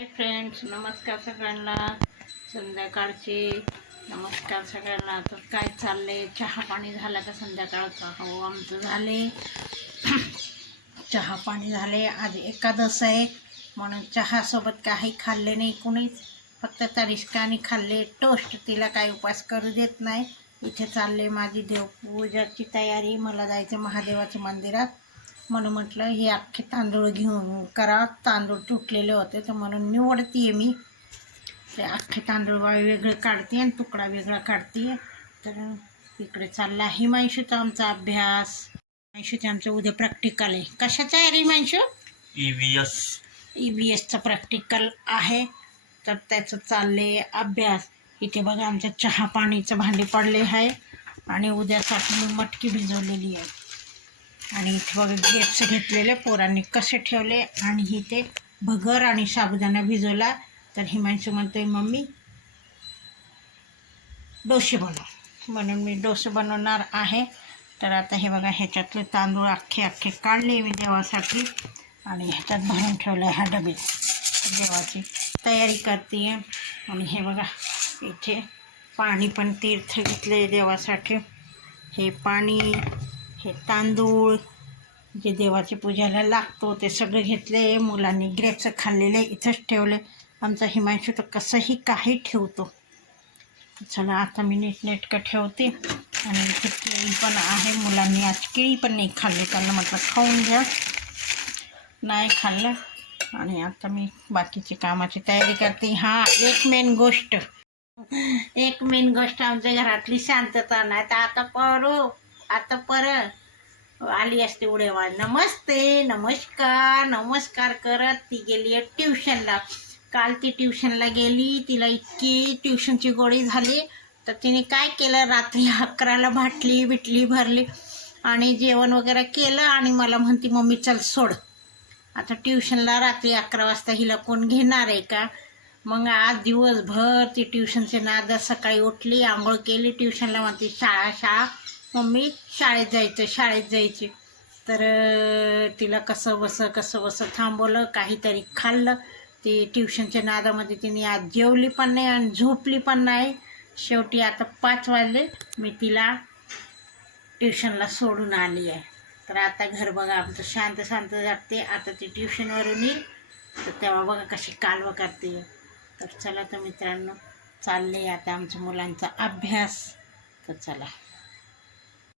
Hi friends नमस्कार सगळ्यांना. संध्याकाळचे. नमस्कार सगळ्यांना. तर काय चाललंय? चहा पाणी झालं का संध्याकाळचा? हो आमचं झाले. चहा पाणी झाले. आज एकादश आहे. म्हणून चहासोबत काही खाल्ले नाही कुणीच. फक्त तरिष्काने खाल्ले. टोस्ट तिला काही उपास करू देत नाही. इथे चालले माझी देवपूजाची तयारी. मला जायचं महादेवाच्या मंदिरात. म्हणून म्हटलं हे अख्खे तांदूळ घेऊन करा. तांदूळ तुटलेले होते तर म्हणून निवडते मी. ते अख्खे तांदूळ वा- वेगळे काढते आणि तुकडा वेगळा काढते. तर इकडे चालला हिमांशूचा आमचा अभ्यास. हिमांशूचे आमचं उद्या प्रॅक्टिकल आहे. कशाचं आहे रे Himanshu? E V S E B एसचं प्रॅक्टिकल आहे. तर त्याचं चालले अभ्यास. इथे बघा आमच्या चहा पाणीचं भांडी पडले आहे. आणि उद्यासाठी मी मटकी भिजवलेली आहे. आणि इथे बघा गेप्स घेतलेले पोरांनी कसे ठेवले आणि इथे भगर आणि साबुदाणा भिजवला. तर हिमांशू म्हणतोय मम्मी डोसे बनव. म्हणून मी डोसे बनवणार आहे. तर आता हे बघा ह्याच्यातले तांदूळ अख्खे अख्खे काढले मी देवासाठी. आणि ह्याच्यात भरून ठेवलं आहे हा डबे. देवाची तयारी करते. आणि हे बघा इथे पाणी पण तीर्थ घेतलं आहे देवासाठी. हे पाणी हे तांदूळ जे देवाची पूजेला लागतो ते सगळं घेतले मुलांनी ग्रेप्स खाल्लेले इथंच ठेवले. आमचा हिमांशू तर कसंही काही ठेवतो. चला आता मी नीटनेटकं ठेवते. आणि इथे केळी पण आहे. मुलांनी आज केळी पण नाही खाल्ली त्यांना म्हटलं खाऊन घ्या. नाही खाल्लं. आणि आता मी बाकीची कामाची तयारी करते. हा एक मेन गोष्ट. एक मेन गोष्ट आमच्या घरातली शांतता. नाही तर आता परो आता पर आली असते उड्या नमस्ते नमस्कार नमस्कार करत ती गेली आहे ट्युशनला. काल ती ट्युशनला गेली तिला इतकी ट्युशनची गोळी झाली. तर तिने काय केलं? रात्री अकराला भाटली बिटली भरली आणि जेवण वगैरे केलं आणि मला म्हणती मम्मी चल सोड. आता ट्युशनला रात्री अकरा वाजता हिला कोण घेणार आहे का? मग आज दिवसभर ती ट्युशनचे नाद सकाळी उठली आंघोळ केली ट्युशनला. म्हणते शाळा शाळा. मम्मी शाळेत जायचं शाळेत जायचे. तर तिला कसं बसं कसं बसं थांबवलं काहीतरी खाल्लं. ती ट्युशनच्या नादामध्ये तिने आज जेवली पण नाही आणि झोपली पण नाही. शेवटी आता पाच वाजले. मी तिला ट्युशनला सोडून आली आहे. तर आता घर बघा आमचं शांत शांत जाते आता ती ट्युशनवरून येईल. तर तेव्हा बघा कशी कालवं करते. तर चला तर मित्रांनो चालले आता आमच्या मुलांचा अभ्यास. तर चला.